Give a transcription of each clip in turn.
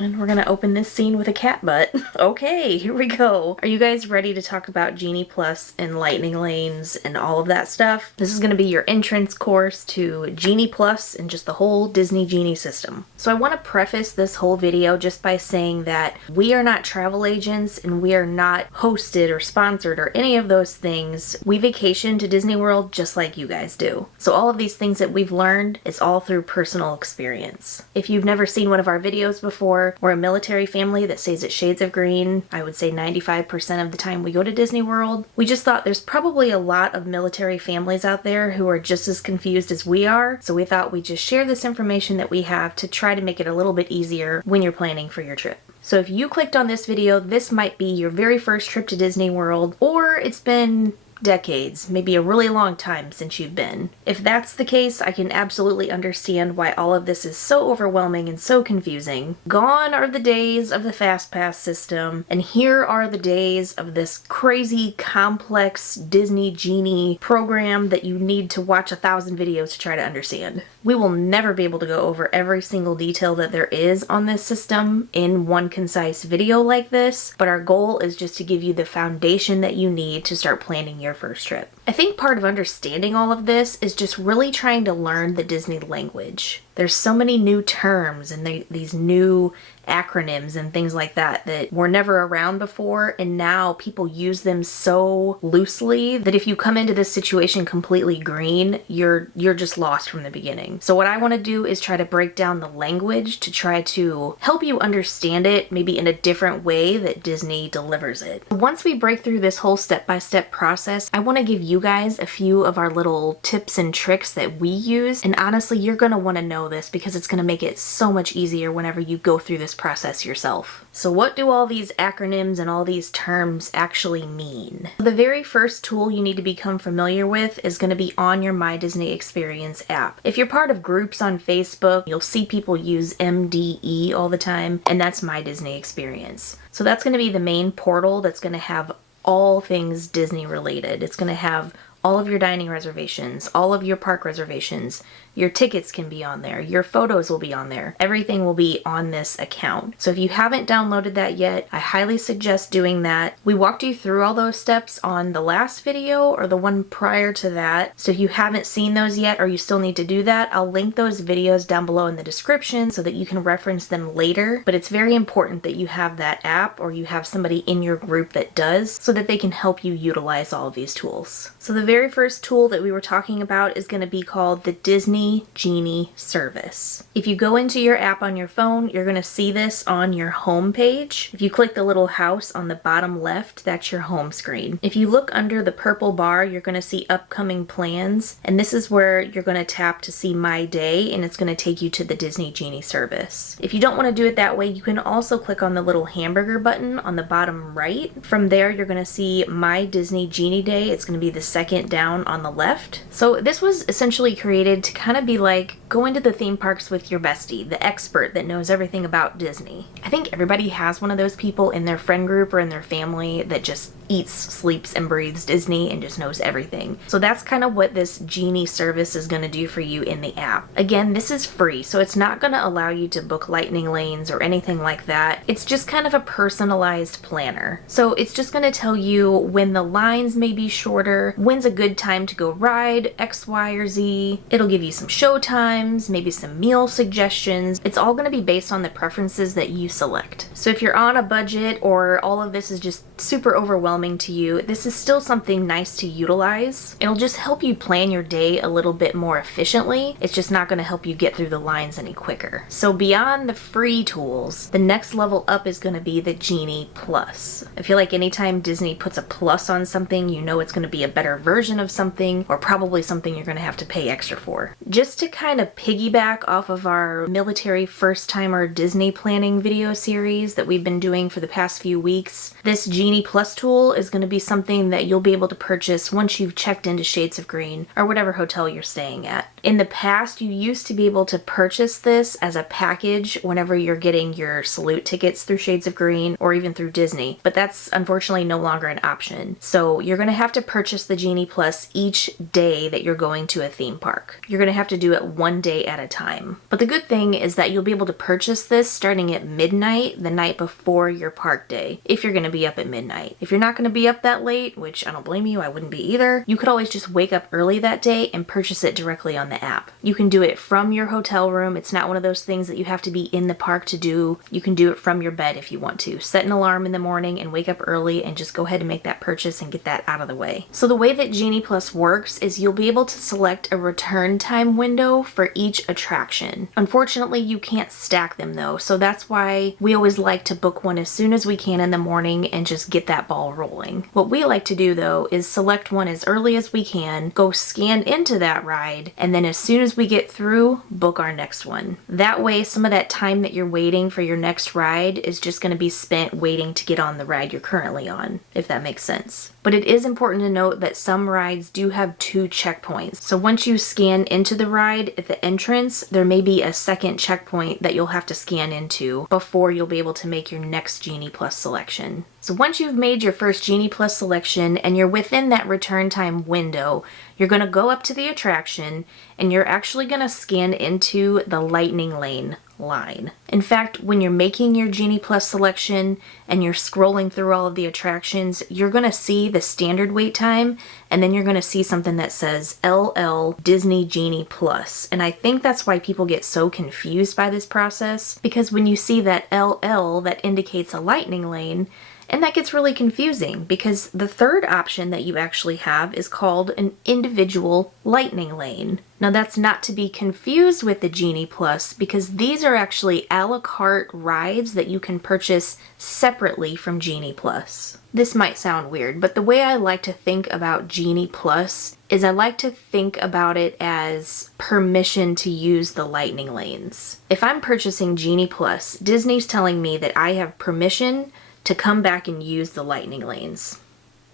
And we're gonna open this scene with a cat butt. Okay, here we go. Are you guys ready to talk about Genie Plus and lightning lanes and all of that stuff? This is gonna be your entrance course to Genie Plus and just the whole Disney Genie system. So I want to preface this whole video just by saying that we are not travel agents and we are not hosted or sponsored or any of those things. We vacation to Disney World just like you guys do. So all of these things that we've learned is all through personal experience. If you've never seen one of our videos before, we're a military family that stays at Shades of Green. I would say 95% of the time we go to Disney World. We just thought there's probably a lot of military families out there who are just as confused as we are. So we thought we'd just share this information that we have to try to make it a little bit easier when you're planning for your trip. So if you clicked on this video, this might be your very first trip to Disney World, or it's been decades, maybe a really long time since you've been. If that's the case, I can absolutely understand why all of this is so overwhelming and so confusing. Gone are the days of the Fast Pass system, and here are the days of this crazy, complex Disney Genie program that you need to watch 1,000 videos to try to understand. We will never be able to go over every single detail that there is on this system in one concise video like this, but our goal is just to give you the foundation that you need to start planning your first trip. I think part of understanding all of this is just really trying to learn the Disney language. There's so many new terms and these new acronyms and things like that that were never around before, and now people use them so loosely that if you come into this situation completely green, you're just lost from the beginning. So what I want to do is try to break down the language to try to help you understand it maybe in a different way that Disney delivers it. Once we break through this whole step-by-step process, I want to give you guys a few of our little tips and tricks that we use, and honestly, you're going to want to know this because it's going to make it so much easier whenever you go through this process yourself. So what do all these acronyms and all these terms actually mean? The very first tool you need to become familiar with is going to be on your My Disney Experience app. If you're part of groups on Facebook, you'll see people use MDE all the time, and that's My Disney Experience. So that's going to be the main portal that's going to have all things Disney related. It's going to have all of your dining reservations, all of your park reservations, your tickets can be on there, your photos will be on there, everything will be on this account. So if you haven't downloaded that yet, I highly suggest doing that. We walked you through all those steps on the last video or the one prior to that. So if you haven't seen those yet or you still need to do that, I'll link those videos down below in the description so that you can reference them later. But it's very important that you have that app or you have somebody in your group that does so that they can help you utilize all of these tools. So the very first tool that we were talking about is going to be called the Disney Genie service. If you go into your app on your phone, you're going to see this on your home page. If you click the little house on the bottom left, that's your home screen. If you look under the purple bar, you're going to see upcoming plans, and this is where you're going to tap to see My Day, and it's going to take you to the Disney Genie service. If you don't want to do it that way, you can also click on the little hamburger button on the bottom right. From there, you're going to see My Disney Genie Day. It's going to be the second down on the left. So this was essentially created to kind of be like going to the theme parks with your bestie, the expert that knows everything about Disney. I think everybody has one of those people in their friend group or in their family that just eats, sleeps, and breathes Disney and just knows everything. So that's kind of what this Genie service is going to do for you in the app. Again, this is free, so it's not going to allow you to book lightning lanes or anything like that. It's just kind of a personalized planner. So it's just going to tell you when the lines may be shorter, when's a good time to go ride X, Y, or Z. It'll give you some show times, maybe some meal suggestions. It's all going to be based on the preferences that you select. So if you're on a budget or all of this is just super overwhelming to you, this is still something nice to utilize. It'll just help you plan your day a little bit more efficiently. It's just not going to help you get through the lines any quicker. So beyond the free tools, the next level up is going to be the Genie Plus. I feel like anytime Disney puts a plus on something, you know it's going to be a better version of something or probably something you're going to have to pay extra for. Just to kind of piggyback off of our military first-timer Disney planning video series that we've been doing for the past few weeks, this Genie Plus tool is going to be something that you'll be able to purchase once you've checked into Shades of Green or whatever hotel you're staying at. In the past, you used to be able to purchase this as a package whenever you're getting your Salute tickets through Shades of Green or even through Disney, but that's unfortunately no longer an option. So you're gonna have to purchase the Genie Plus each day that you're going to a theme park. You're gonna have to do it one day at a time. But the good thing is that you'll be able to purchase this starting at midnight the night before your park day, if you're gonna be up at midnight. If you're not gonna be up that late, which I don't blame you, I wouldn't be either, you could always just wake up early that day and purchase it directly on the app. You can do it from your hotel room. It's not one of those things that you have to be in the park to do. You can do it from your bed if you want to. Set an alarm in the morning and wake up early and just go ahead and make that purchase and get that out of the way. So the way that Genie Plus works is you'll be able to select a return time window for each attraction. Unfortunately, you can't stack them though, so that's why we always like to book one as soon as we can in the morning and just get that ball rolling. What we like to do though is select one as early as we can, go scan into that ride, and then as soon as we get through, book our next one. That way, some of that time that you're waiting for your next ride is just going to be spent waiting to get on the ride you're currently on, if that makes sense. But it is important to note that some rides do have 2 checkpoints. So once you scan into the ride at the entrance, there may be a second checkpoint that you'll have to scan into before you'll be able to make your next Genie Plus selection. So once you've made your first Genie Plus selection and you're within that return time window, you're going to go up to the attraction and you're actually going to scan into the Lightning Lane line. In fact, when you're making your Genie Plus selection and you're scrolling through all of the attractions, you're going to see the standard wait time, and then you're going to see something that says LL Disney Genie Plus. And I think that's why people get so confused by this process, because when you see that LL, that indicates a lightning lane, and that gets really confusing because the third option that you actually have is called an individual lightning lane. Now that's not to be confused with the Genie Plus because these are actually a la carte rides that you can purchase separately from Genie Plus. This might sound weird, but the way I like to think about Genie Plus is I like to think about it as permission to use the lightning lanes. If I'm purchasing Genie Plus, Disney's telling me that I have permission to come back and use the lightning lanes.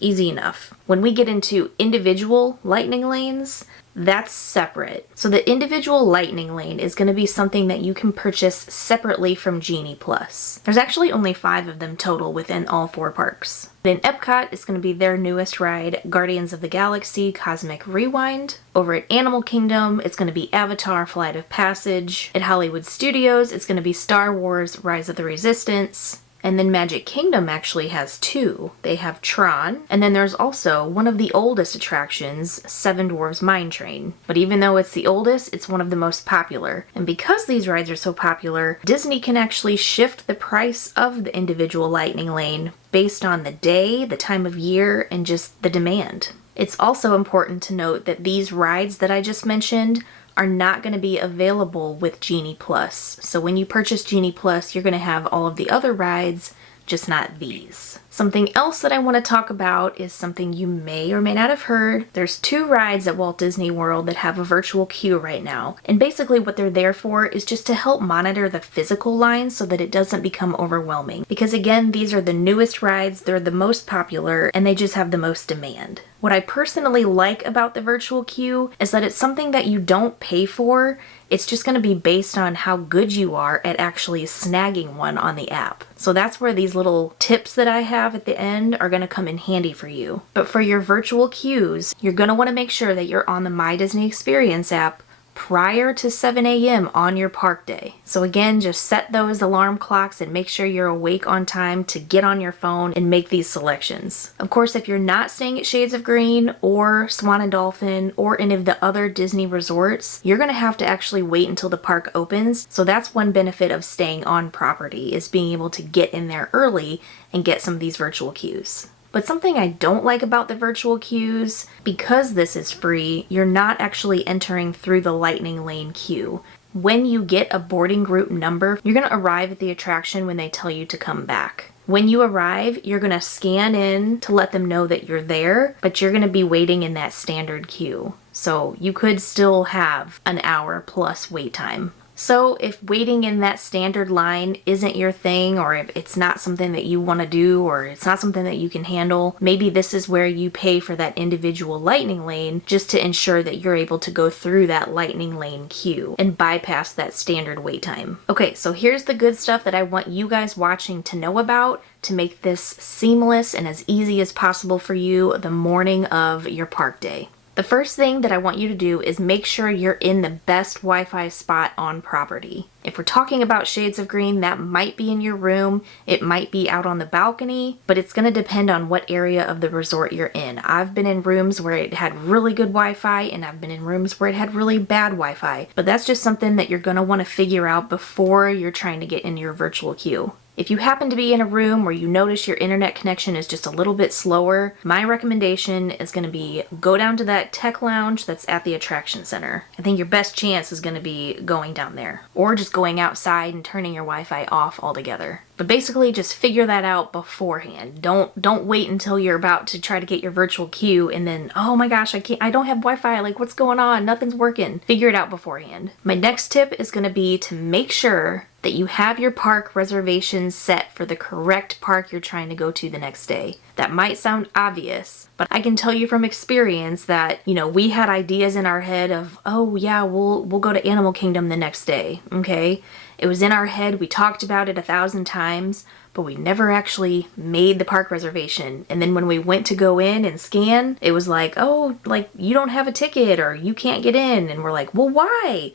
Easy enough. When we get into individual lightning lanes, that's separate. So the individual lightning lane is going to be something that you can purchase separately from Genie Plus. There's actually only 5 of them total within all 4 parks. In Epcot, it's going to be their newest ride, Guardians of the Galaxy Cosmic Rewind. Over at Animal Kingdom, it's going to be Avatar Flight of Passage. At Hollywood Studios, it's going to be Star Wars Rise of the Resistance. And then Magic Kingdom actually has 2. They have Tron, and then there's also one of the oldest attractions, Seven Dwarfs Mine Train. But even though it's the oldest, it's one of the most popular. And because these rides are so popular, Disney can actually shift the price of the individual lightning lane based on the day, the time of year, and just the demand. It's also important to note that these rides that I just mentioned are not going to be available with Genie Plus. So when you purchase Genie Plus, you're going to have all of the other rides, just not these. Something else that I want to talk about is something you may or may not have heard. There's 2 rides at Walt Disney World that have a virtual queue right now. And basically what they're there for is just to help monitor the physical lines so that it doesn't become overwhelming. Because again, these are the newest rides, they're the most popular, and they just have the most demand. What I personally like about the virtual queue is that it's something that you don't pay for. It's just going to be based on how good you are at actually snagging one on the app. So that's where these little tips that I have at the end are going to come in handy for you. But for your virtual queues, you're going to want to make sure that you're on the My Disney Experience app prior to 7 a.m. on your park day. So again, just set those alarm clocks and make sure you're awake on time to get on your phone and make these selections. Of course, if you're not staying at Shades of Green or Swan and Dolphin or any of the other Disney resorts, you're going to have to actually wait until the park opens. So that's one benefit of staying on property, is being able to get in there early and get some of these virtual queues. But something I don't like about the virtual queues, because this is free, you're not actually entering through the lightning lane queue. When you get a boarding group number, you're going to arrive at the attraction when they tell you to come back. When you arrive, you're going to scan in to let them know that you're there, but you're going to be waiting in that standard queue. So you could still have an hour plus wait time. So if waiting in that standard line isn't your thing, or if it's not something that you want to do, or it's not something that you can handle, maybe this is where you pay for that individual lightning lane just to ensure that you're able to go through that lightning lane queue and bypass that standard wait time. Okay, so here's the good stuff that I want you guys watching to know about to make this seamless and as easy as possible for you the morning of your park day. The first thing that I want you to do is make sure you're in the best Wi-Fi spot on property. If we're talking about shades of green, that might be in your room, it might be out on the balcony, but it's going to depend on what area of the resort you're in. I've been in rooms where it had really good Wi-Fi, and I've been in rooms where it had really bad Wi-Fi, but that's just something that you're going to want to figure out before you're trying to get into your virtual queue. If you happen to be in a room where you notice your internet connection is just a little bit slower, my recommendation is going to be go down to that tech lounge that's at the attraction center. I think your best chance is going to be going down there, or just going outside and turning your Wi-Fi off altogether. But basically just figure that out beforehand. Don't wait until you're about to try to get your virtual queue and then, oh my gosh, I don't have Wi-Fi, like what's going on? Nothing's working. Figure it out beforehand. My next tip is going to be to make sure that you have your park reservations set for the correct park you're trying to go to the next day. That might sound obvious, but I can tell you from experience that, we had ideas in our head of, oh yeah, we'll go to Animal Kingdom the next day, okay? It was in our head, we talked about it 1,000 times, but we never actually made the park reservation. And then when we went to go in and scan, it was like, oh, like you don't have a ticket or you can't get in. And we're like, well, why?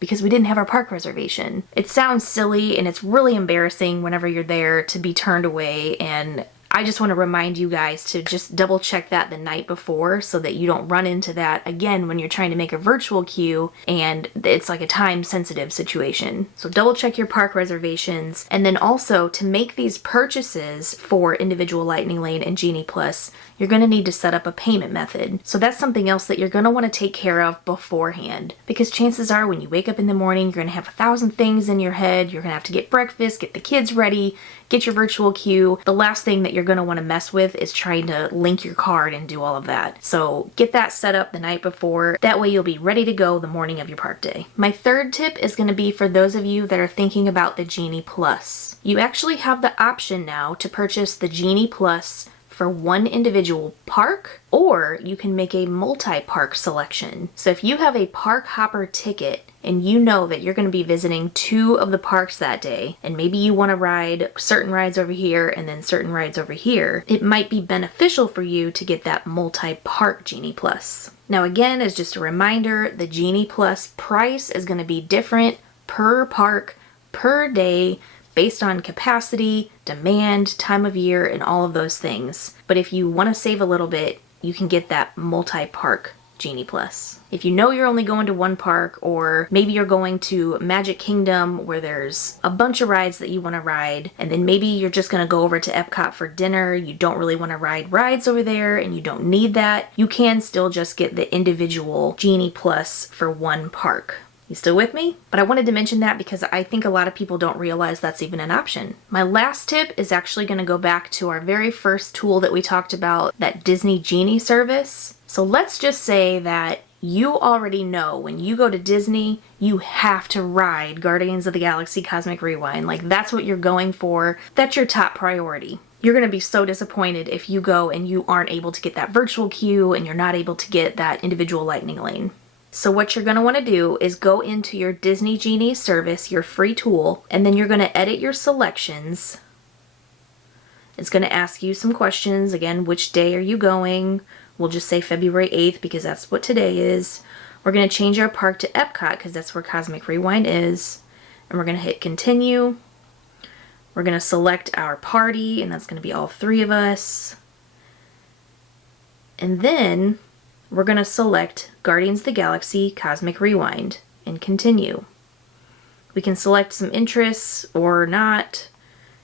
Because we didn't have our park reservation. It sounds silly and it's really embarrassing whenever you're there to be turned away, and I just want to remind you guys to just double check that the night before so that you don't run into that again when you're trying to make a virtual queue and it's like a time sensitive situation. So double check your park reservations, and then also to make these purchases for individual Lightning Lane and Genie Plus, you're going to need to set up a payment method. So that's something else that you're going to want to take care of beforehand, because chances are when you wake up in the morning, you're going to have 1,000 things in your head. You're going to have to get breakfast, get the kids ready, get your virtual queue. The last thing that you're going to want to mess with is trying to link your card and do all of that. So get that set up the night before. That way you'll be ready to go the morning of your park day. My third tip is going to be for those of you that are thinking about the Genie Plus. You actually have the option now to purchase the Genie Plus for one individual park, or you can make a multi-park selection. So if you have a park hopper ticket and you know that you're going to be visiting 2 of the parks that day, and maybe you want to ride certain rides over here and then certain rides over here, it might be beneficial for you to get that multi-park Genie Plus. Now again, as just a reminder, the Genie Plus price is going to be different per park, per day, based on capacity, demand, time of year, and all of those things. But if you want to save a little bit, you can get that multi-park Genie Plus. If you know you're only going to one park, or maybe you're going to Magic Kingdom where there's a bunch of rides that you want to ride, and then maybe you're just going to go over to Epcot for dinner, you don't really want to ride rides over there and you don't need that, you can still just get the individual Genie Plus for one park. You still with me? But I wanted to mention that because I think a lot of people don't realize that's even an option. My last tip is actually going to go back to our very first tool that we talked about, that Disney Genie service. So let's just say that you already know when you go to Disney, you have to ride Guardians of the Galaxy Cosmic Rewind. Like that's what you're going for. That's your top priority. You're going to be so disappointed if you go and you aren't able to get that virtual queue and you're not able to get that individual Lightning Lane. So what you're going to want to do is go into your Disney Genie service, your free tool, and then you're going to edit your selections. It's going to ask you some questions. Again, which day are you going? We'll just say February 8th because that's what today is. We're going to change our park to Epcot because that's where Cosmic Rewind is. And we're going to hit continue. We're going to select our party, and that's going to be all 3 of us. And then we're going to select Guardians of the Galaxy Cosmic Rewind and continue. We can select some interests or not,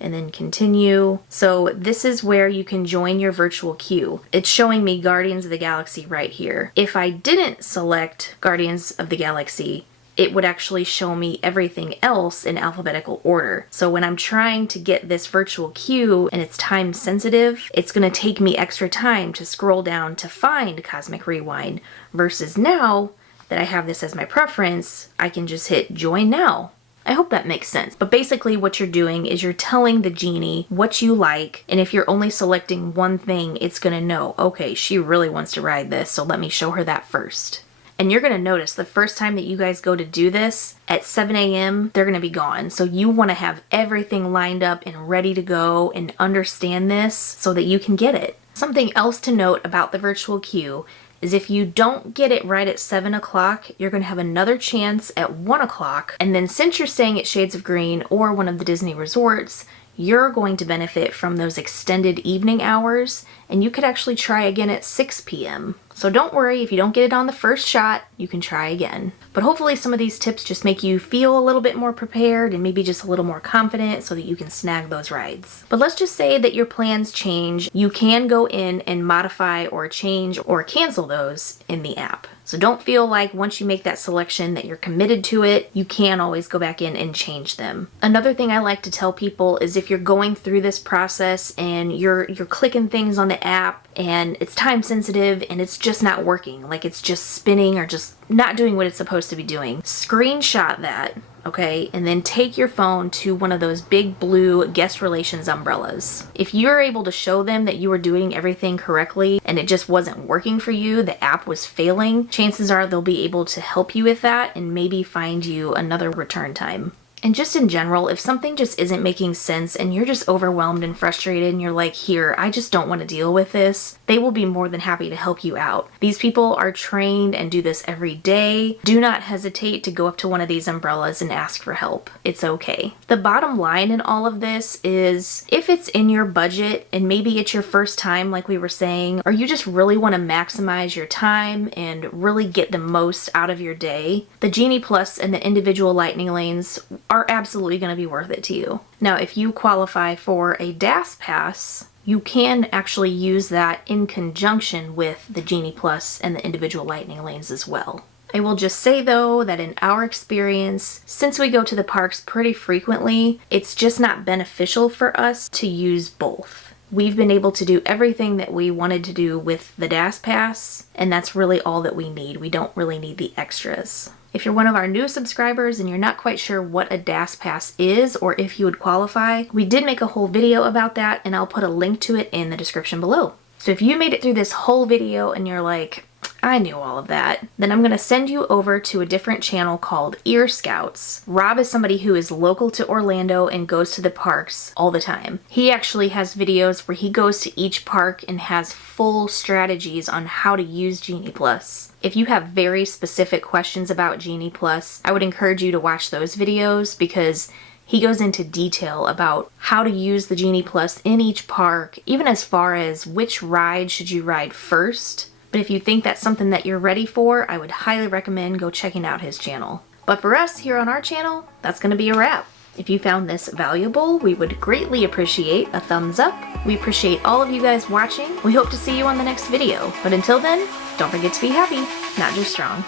and then continue. So this is where you can join your virtual queue. It's showing me Guardians of the Galaxy right here. If I didn't select Guardians of the Galaxy, it would actually show me everything else in alphabetical order. So when I'm trying to get this virtual queue and it's time sensitive, it's going to take me extra time to scroll down to find Cosmic Rewind, versus now that I have this as my preference, I can just hit join now. I hope that makes sense. But basically what you're doing is you're telling the Genie what you like, and if you're only selecting one thing, it's gonna know, okay, she really wants to ride this, so let me show her that first. And you're gonna notice the first time that you guys go to do this, at 7 a.m., they're gonna be gone. So you wanna have everything lined up and ready to go and understand this so that you can get it. Something else to note about the virtual queue is if you don't get it right at 7 o'clock, you're gonna have another chance at 1 o'clock. And then since you're staying at Shades of Green or one of the Disney resorts, you're going to benefit from those extended evening hours, and you could actually try again at 6 p.m. So don't worry, if you don't get it on the first shot, you can try again. But hopefully some of these tips just make you feel a little bit more prepared and maybe just a little more confident so that you can snag those rides. But let's just say that your plans change. You can go in and modify or change or cancel those in the app. So don't feel like once you make that selection that you're committed to it. You can always go back in and change them. Another thing I like to tell people is if you're going through this process and you're clicking things on the app and it's time sensitive and it's just not working, like it's just spinning or just not doing what it's supposed to be doing, screenshot that, okay, and then take your phone to one of those big blue guest relations umbrellas. If you're able to show them that you were doing everything correctly and it just wasn't working for you, the app was failing, chances are they'll be able to help you with that and maybe find you another return time. And just in general, if something just isn't making sense and you're just overwhelmed and frustrated and you're like, here, I just don't want to deal with this, they will be more than happy to help you out. These people are trained and do this every day. Do not hesitate to go up to one of these umbrellas and ask for help. It's okay. The bottom line in all of this is if it's in your budget and maybe it's your first time, like we were saying, or you just really want to maximize your time and really get the most out of your day, the Genie Plus and the individual lightning lanes are absolutely going to be worth it to you. Now, if you qualify for a DAS pass, you can actually use that in conjunction with the Genie Plus and the individual lightning lanes as well. I will just say though that in our experience, since we go to the parks pretty frequently, it's just not beneficial for us to use both. We've been able to do everything that we wanted to do with the DAS pass, and that's really all that we need. We don't really need the extras. If you're one of our new subscribers and you're not quite sure what a DAS pass is or if you would qualify, we did make a whole video about that and I'll put a link to it in the description below. So if you made it through this whole video and you're like, I knew all of that, then I'm going to send you over to a different channel called Ear Scouts. Rob is somebody who is local to Orlando and goes to the parks all the time. He actually has videos where he goes to each park and has full strategies on how to use Genie Plus. If you have very specific questions about Genie Plus, I would encourage you to watch those videos because he goes into detail about how to use the Genie Plus in each park, even as far as which ride should you ride first. But if you think that's something that you're ready for, I would highly recommend go checking out his channel. But for us here on our channel, that's going to be a wrap. If you found this valuable, we would greatly appreciate a thumbs up. We appreciate all of you guys watching. We hope to see you on the next video. But until then, don't forget to be happy, not just strong.